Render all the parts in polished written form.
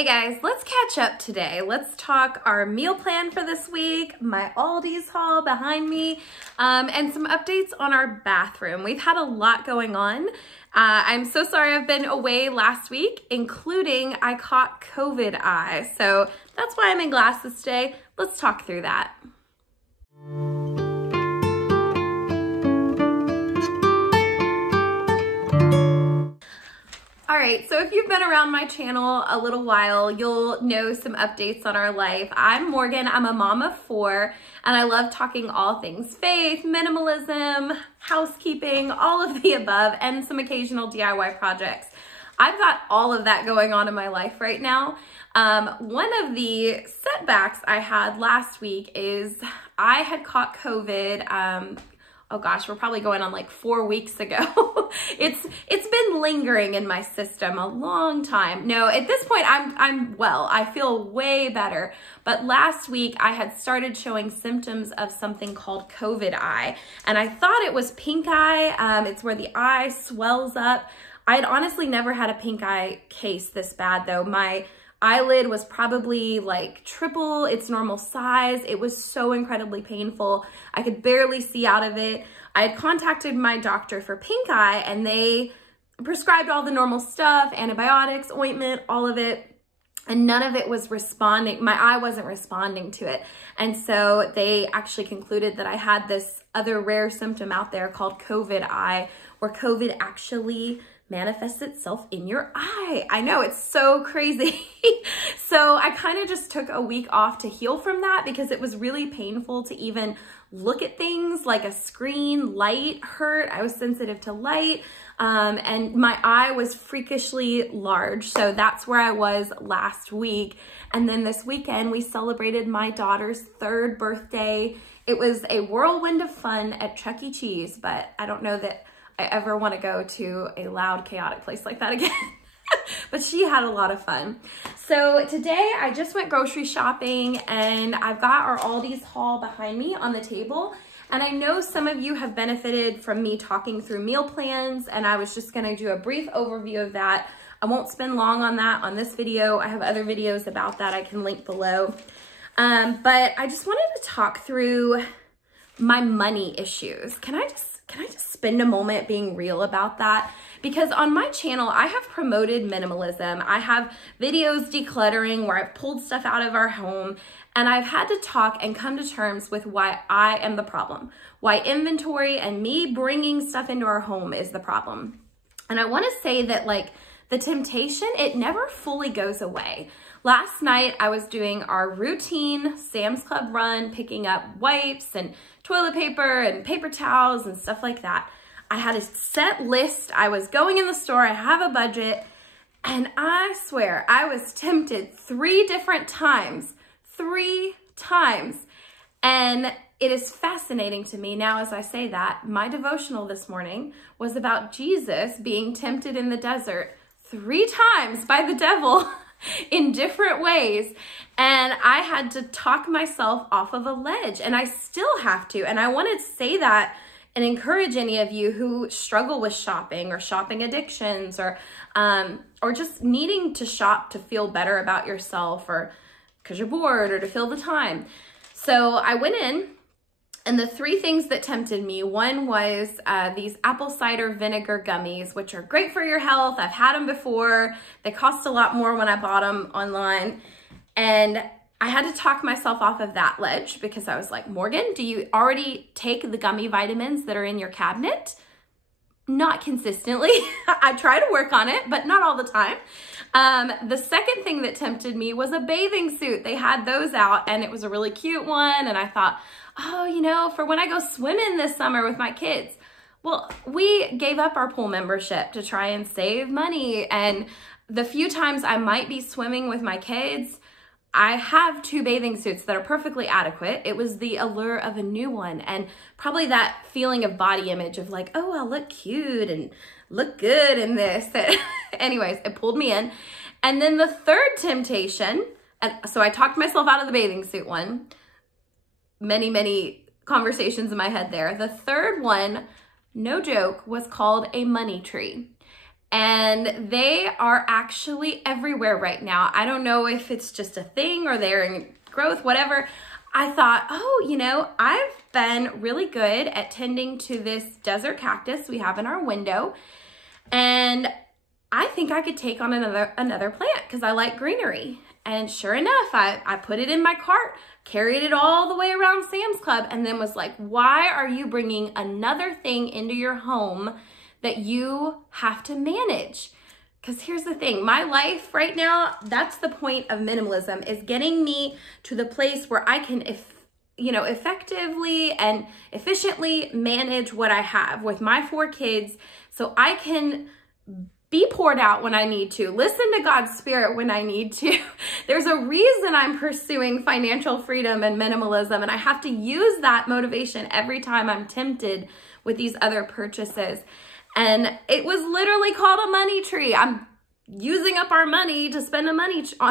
Hey guys, let's catch up today. Let's talk our meal plan for this week, my Aldi's haul behind me, and some updates on our bathroom. We've had a lot going on. I'm so sorry I've been away last week, including I caught COVID eye. So that's why I'm in glasses today. Let's talk through that. All right, so if you've been around my channel a little while, you'll know some updates on our life. I'm Morgan, I'm a mom of 4, and I love talking all things faith, minimalism, housekeeping, all of the above, and some occasional DIY projects. I've got all of that going on in my life right now. One of the setbacks I had last week is I had caught COVID, oh gosh, we're probably going on like 4 weeks ago. It's been lingering in my system a long time. No, at this point I'm well. I feel way better. But last week I had started showing symptoms of something called COVID eye, and I thought it was pink eye. It's where the eye swells up. I had honestly never had a pink eye case this bad though. My eyelid was probably like triple its normal size. It was so incredibly painful. I could barely see out of it. I had contacted my doctor for pink eye and they prescribed all the normal stuff, antibiotics, ointment, all of it, and none of it was responding. My eye wasn't responding to it. And so they actually concluded that I had this other rare symptom out there called COVID eye, where COVID actually manifests itself in your eye. I know, it's so crazy. So I kind of just took a week off to heal from that because it was really painful to even look at things like a screen. Light hurt. I was sensitive to light. And my eye was freakishly large. So that's where I was last week. And then this weekend we celebrated my daughter's 3rd birthday. It was a whirlwind of fun at Chuck E. Cheese, but I don't know that I ever want to go to a loud, chaotic place like that again. But she had a lot of fun. So today I just went grocery shopping and I've got our Aldi's haul behind me on the table. And I know some of you have benefited from me talking through meal plans, and I was just going to do a brief overview of that. I won't spend long on that on this video. I have other videos about that I can link below. But I just wanted to talk through my money issues. Can I just spend a moment being real about that? Because on my channel, I have promoted minimalism. I have videos decluttering where I've pulled stuff out of our home, and I've had to talk and come to terms with why I am the problem, why inventory and me bringing stuff into our home is the problem. And I want to say that like the temptation, it never fully goes away. Last night, I was doing our routine Sam's Club run, picking up wipes and toilet paper and paper towels and stuff like that. I had a set list. I was going in the store. I have a budget. And I swear, I was tempted 3 different times. 3 times. And it is fascinating to me now as I say that. My devotional this morning was about Jesus being tempted in the desert 3 times by the devil in different ways. And I had to talk myself off of a ledge, and I still have to. And I wanted to say that and encourage any of you who struggle with shopping or shopping addictions or just needing to shop to feel better about yourself or because you're bored or to fill the time. So I went in, and the 3 things that tempted me, one was these apple cider vinegar gummies, which are great for your health. I've had them before. They cost a lot more when I bought them online. And I had to talk myself off of that ledge because I was like, Morgan, do you already take the gummy vitamins that are in your cabinet? Not consistently. I try to work on it, but not all the time. The second thing that tempted me was a bathing suit. They had those out, and it was a really cute one. And I thought, oh, you know, for when I go swimming this summer with my kids. Well, we gave up our pool membership to try and save money. And the few times I might be swimming with my kids, I have 2 bathing suits that are perfectly adequate. It was the allure of a new one, and probably that feeling of body image of like, oh, I'll look cute and look good in this. Anyways, it pulled me in. And then the third temptation, and so I talked myself out of the bathing suit one. Many conversations in my head there. The third one, no joke, was called a money tree. and they are actually everywhere right now. I don't know if it's just a thing or they're in growth, whatever. I thought, oh, you know, I've been really good at tending to this desert cactus we have in our window, and I think I could take on another plant because I like greenery. And sure enough, I put it in my cart, carried it all the way around Sam's Club, and then was like, why are you bringing another thing into your home that you have to manage? Because here's the thing, my life right now, that's the point of minimalism, is getting me to the place where I can, effectively and efficiently manage what I have with my 4 kids, so I can be poured out when I need to, listen to God's Spirit when I need to. There's a reason I'm pursuing financial freedom and minimalism, and I have to use that motivation every time I'm tempted with these other purchases. And it was literally called a money tree. I'm using up our money to spend on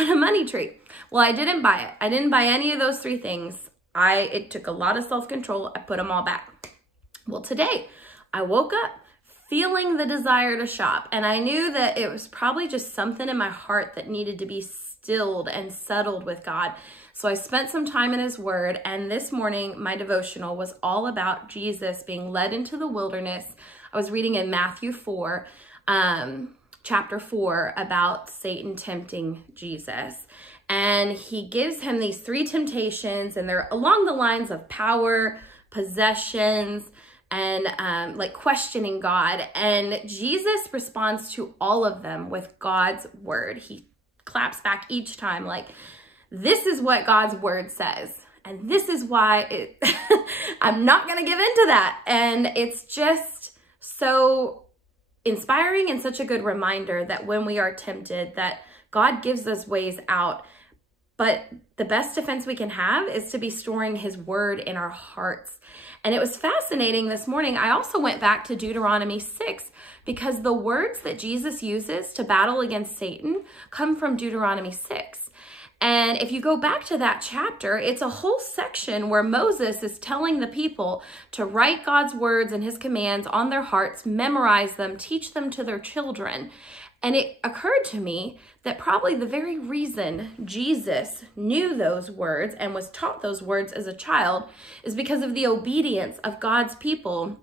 a money tree. Well, I didn't buy it. I didn't buy any of those 3 things. It took a lot of self-control. I put them all back. Well, today I woke up feeling the desire to shop, and I knew that it was probably just something in my heart that needed to be stilled and settled with God. So I spent some time in His Word, and this morning my devotional was all about Jesus being led into the wilderness. I was reading in Matthew 4, chapter 4, about Satan tempting Jesus. And he gives him these 3 temptations, and they're along the lines of power, possessions, and like questioning God. And Jesus responds to all of them with God's word. He claps back each time like, this is what God's word says. And this is why I'm not going to give into that. And it's just so inspiring and such a good reminder that when we are tempted, that God gives us ways out. But the best defense we can have is to be storing His word in our hearts. And it was fascinating this morning. I also went back to Deuteronomy 6 because the words that Jesus uses to battle against Satan come from Deuteronomy 6. And if you go back to that chapter, it's a whole section where Moses is telling the people to write God's words and His commands on their hearts, memorize them, teach them to their children. And it occurred to me that probably the very reason Jesus knew those words and was taught those words as a child is because of the obedience of God's people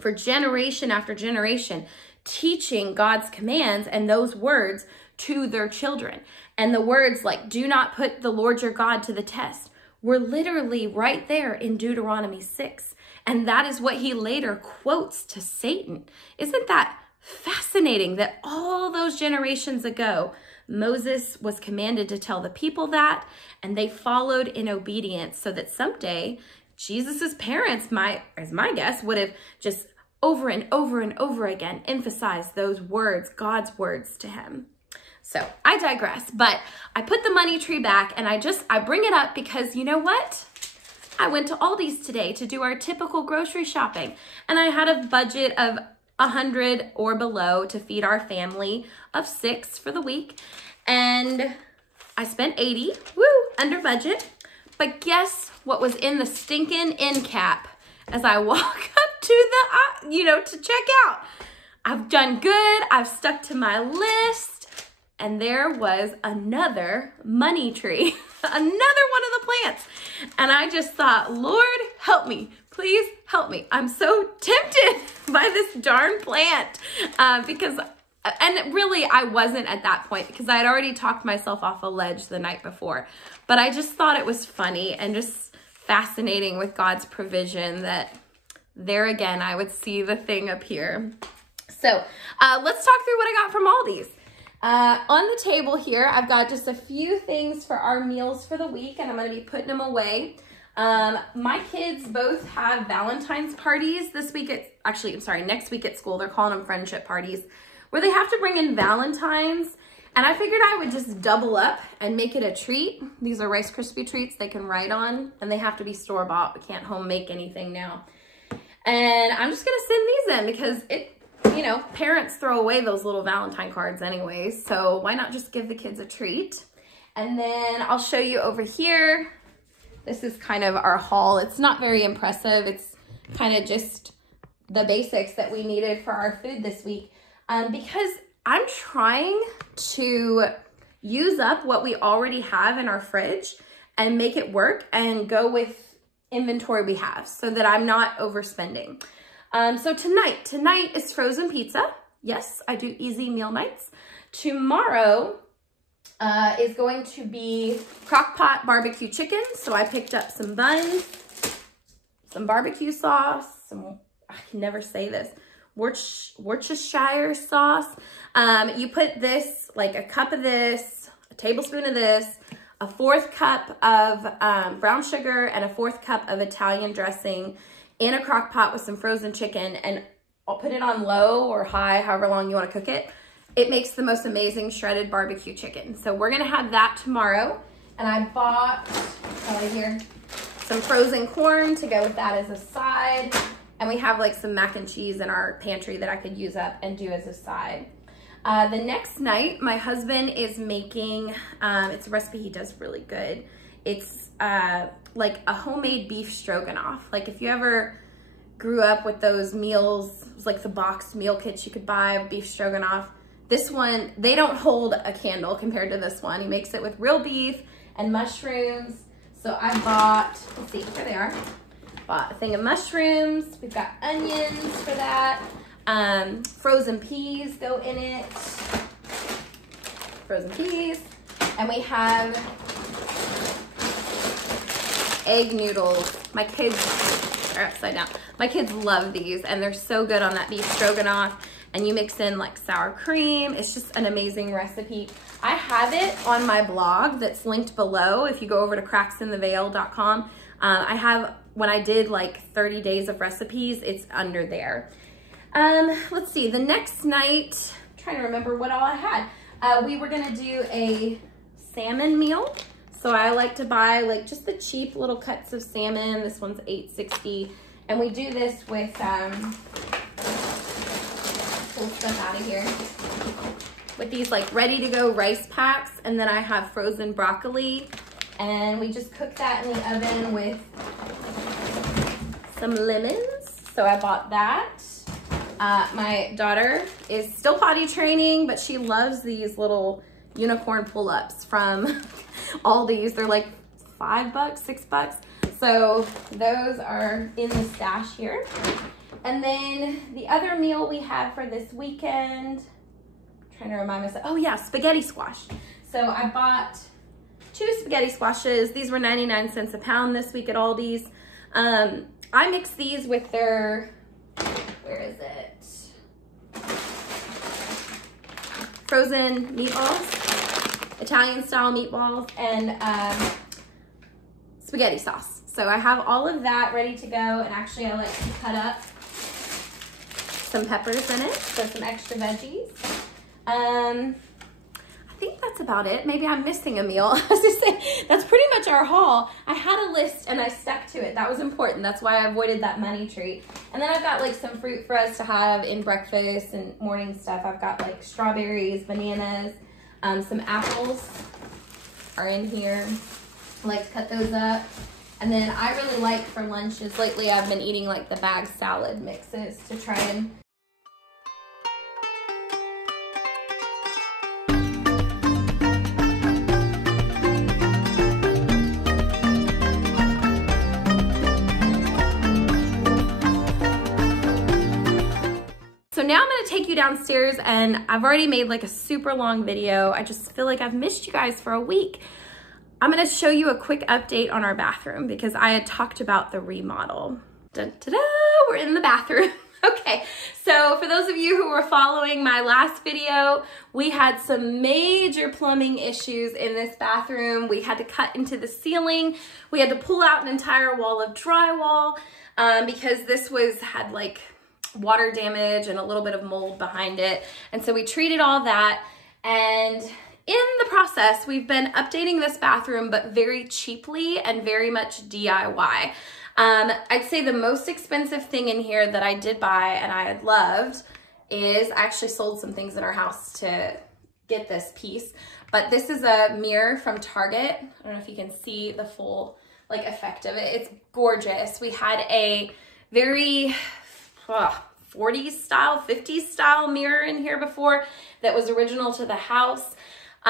for generation after generation, teaching God's commands and those words to their children. And the words like, do not put the Lord your God to the test, were literally right there in Deuteronomy 6. And that is what He later quotes to Satan. Isn't that fascinating that all those generations ago, Moses was commanded to tell the people that, and they followed in obedience, so that someday Jesus's parents as my guess, would have just over and over and over again emphasized those words, God's words to him. So I digress, but I put the money tree back, and I bring it up because you know what? I went to Aldi's today to do our typical grocery shopping, and I had a budget of 100 or below to feed our family of 6 for the week. And I spent 80, woo, under budget. But guess what was in the stinking end cap as I walk up to to check out? I've done good. I've stuck to my list. And there was another money tree, another one of the plants. And I just thought, Lord, help me. Please help me. I'm so tempted by this darn plant and really I wasn't at that point because I had already talked myself off a ledge the night before. But I just thought it was funny and just fascinating with God's provision that there again, I would see the thing appear. So let's talk through what I got from Aldi's. On the table here, I've got just a few things for our meals for the week, and I'm going to be putting them away. My kids both have Valentine's parties this week next week at school. They're calling them friendship parties, where they have to bring in Valentines. And I figured I would just double up and make it a treat. These are Rice Krispie treats they can write on, and they have to be store-bought. We can't home make anything now. And I'm just going to send these in because parents throw away those little Valentine cards anyways, so why not just give the kids a treat? And then I'll show you over here. This is kind of our haul. It's not very impressive. It's kind of just the basics that we needed for our food this week. because I'm trying to use up what we already have in our fridge and make it work and go with inventory we have so that I'm not overspending. So tonight is frozen pizza. Yes, I do easy meal nights. Tomorrow is going to be crock pot barbecue chicken. So I picked up some buns, some barbecue sauce, I can never say this, Worcestershire sauce. You put this, like a cup of this, a tablespoon of this, a 1/4 cup of brown sugar, and a 1/4 cup of Italian dressing in a crock pot with some frozen chicken, and I'll put it on low or high, however long you want to cook it. It makes the most amazing shredded barbecue chicken. So we're gonna have that tomorrow. And I bought, right here, some frozen corn to go with that as a side. And we have like some mac and cheese in our pantry that I could use up and do as a side. The next night, my husband is making, it's a recipe he does really good. It's like a homemade beef stroganoff. Like if you ever grew up with those meals, it was like the boxed meal kits you could buy, beef stroganoff. This one, they don't hold a candle compared to this one. He makes it with real beef and mushrooms. So I bought, let's see, here they are. Bought a thing of mushrooms. We've got onions for that. Frozen peas go in it. Frozen peas. And we have egg noodles. My kids are upside down. My kids love these and they're so good on that beef stroganoff. And you mix in like sour cream. It's just an amazing recipe. I have it on my blog that's linked below. If you go over to cracksintheveil.com, I have, when I did like 30 days of recipes, it's under there. Let's see, the next night, I'm trying to remember what all I had. We were gonna do a salmon meal. So I like to buy like just the cheap little cuts of salmon. This one's $8.60. And we do this with, pull stuff out of here, with these like ready to go rice packs. And then I have frozen broccoli and we just cook that in the oven with some lemons. So I bought that. My daughter is still potty training, but she loves these little unicorn pull-ups from Aldi's. They're like $5, $6. So those are in the stash here. And then the other meal we have for this weekend, I'm trying to remind myself, oh yeah, spaghetti squash. So I bought 2 spaghetti squashes. These were 99 cents a pound this week at Aldi's. I mix these with their, where is it? Frozen meatballs, Italian style meatballs, and spaghetti sauce. So I have all of that ready to go, and actually I like to cut up some peppers in it, so some extra veggies. I think that's about it. Maybe I'm missing a meal. I was just saying, that's pretty much our haul. I had a list and I stuck to it. That was important. That's why I avoided that money treat. And then I've got like some fruit for us to have in breakfast and morning stuff. I've got like strawberries, bananas, some apples are in here. I like to cut those up. And then I really like for lunches, lately I've been eating like the bag salad mixes to try and now I'm gonna take you downstairs, and I've already made like a super long video. I just feel like I've missed you guys for a week. I'm gonna show you a quick update on our bathroom because I had talked about the remodel. Dun-da-da, we're in the bathroom. Okay, so for those of you who were following my last video, we had some major plumbing issues in this bathroom. We had to cut into the ceiling. We had to pull out an entire wall of drywall because this had like water damage and a little bit of mold behind it. And so we treated all that, and in the process, we've been updating this bathroom, but very cheaply and very much DIY. I'd say the most expensive thing in here that I did buy and I had loved is, I actually sold some things in our house to get this piece, but this is a mirror from Target. I don't know if you can see the full like effect of it. It's gorgeous. We had a very 40s style, 50s style mirror in here before that was original to the house.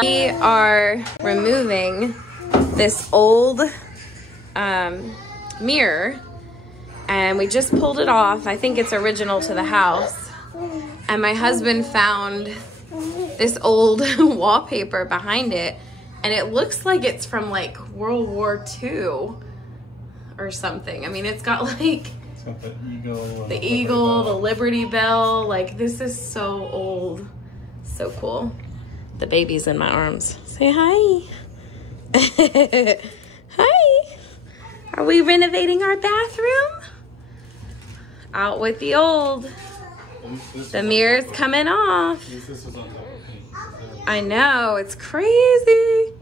We are removing this old mirror, and we just pulled it off. I think it's original to the house. And my husband found this old wallpaper behind it, and it looks like it's from like World War II or something. I mean, it's got like the eagle, the Liberty Bell. Like, this is so old. So cool. The baby's in my arms. Say hi. Hi. Are we renovating our bathroom? Out with the old. The mirror's coming off. I know, it's crazy.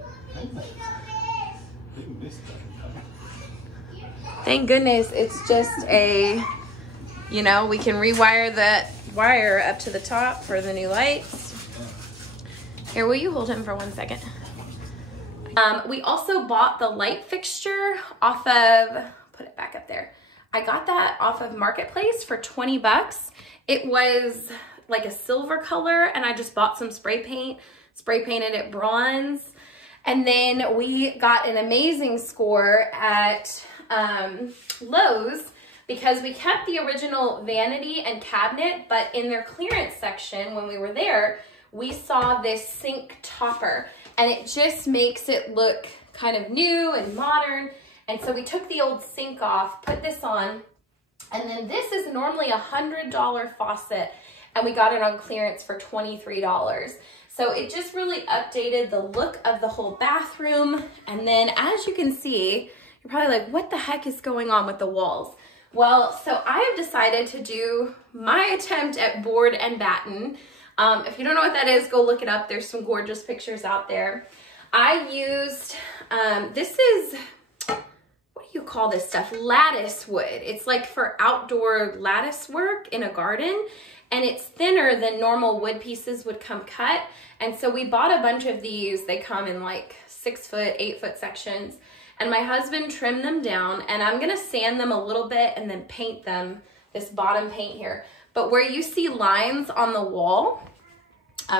Thank goodness it's just a, you know, we can rewire that wire up to the top for the new lights. Here, will you hold him for 1 second? We also bought the light fixture off of, put it back up there. I got that off of Marketplace for 20 bucks. It was like a silver color, and I just bought some spray paint, spray painted it bronze. And then we got an amazing score at Lowe's because we kept the original vanity and cabinet, but in their clearance section when we were there, we saw this sink topper, and it just makes it look kind of new and modern. And so we took the old sink off, put this on, and then this is normally a $100 faucet, and we got it on clearance for $23. So it just really updated the look of the whole bathroom. And then as you can see, you're probably like, what the heck is going on with the walls? Well, so I have decided to do my attempt at board and batten. If you don't know what that is, go look it up. There's some gorgeous pictures out there. I used, this is, what do you call this stuff? Lattice wood. It's like for outdoor lattice work in a garden, and it's thinner than normal wood pieces would come cut. And so we bought a bunch of these. They come in like 6 foot, 8 foot sections. And my husband trimmed them down, and I'm gonna sand them a little bit and then paint them, this bottom paint here. But where you see lines on the wall,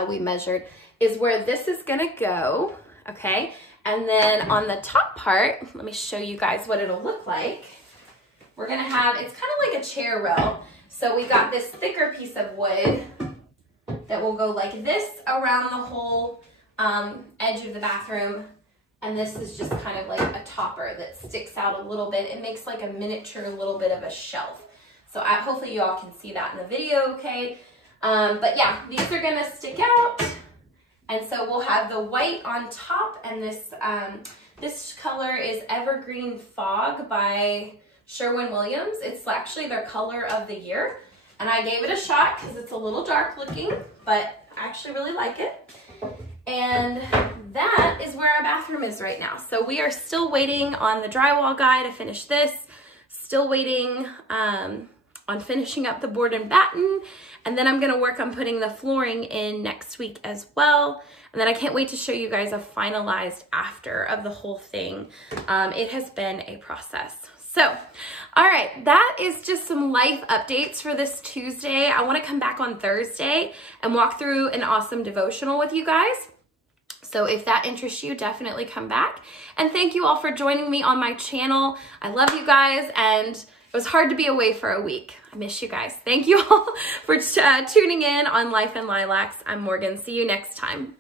we measured, is where this is gonna go, okay? And then on the top part, let me show you guys what it'll look like. We're gonna have, it's kind of like a chair rail. So we got this thicker piece of wood that will go like this around the whole edge of the bathroom. And this is just kind of like a topper that sticks out a little bit. It makes like a miniature little bit of a shelf. So hopefully you all can see that in the video, okay? But yeah, these are gonna stick out. And so we'll have the white on top, and this, this color is Evergreen Fog by Sherwin-Williams. It's actually their color of the year. And I gave it a shot because it's a little dark looking, but I actually really like it. And that is where our bathroom is right now. So we are still waiting on the drywall guy to finish this. Still waiting on finishing up the board and batten. And then I'm gonna work on putting the flooring in next week as well. And then I can't wait to show you guys a finalized after of the whole thing. It has been a process. So, all right, that is just some life updates for this Tuesday. I wanna come back on Thursday and walk through an awesome devotional with you guys. So if that interests you, definitely come back. And thank you all for joining me on my channel. I love you guys, and it was hard to be away for a week. I miss you guys. Thank you all for tuning in on Life and Lilacs. I'm Morgan. See you next time.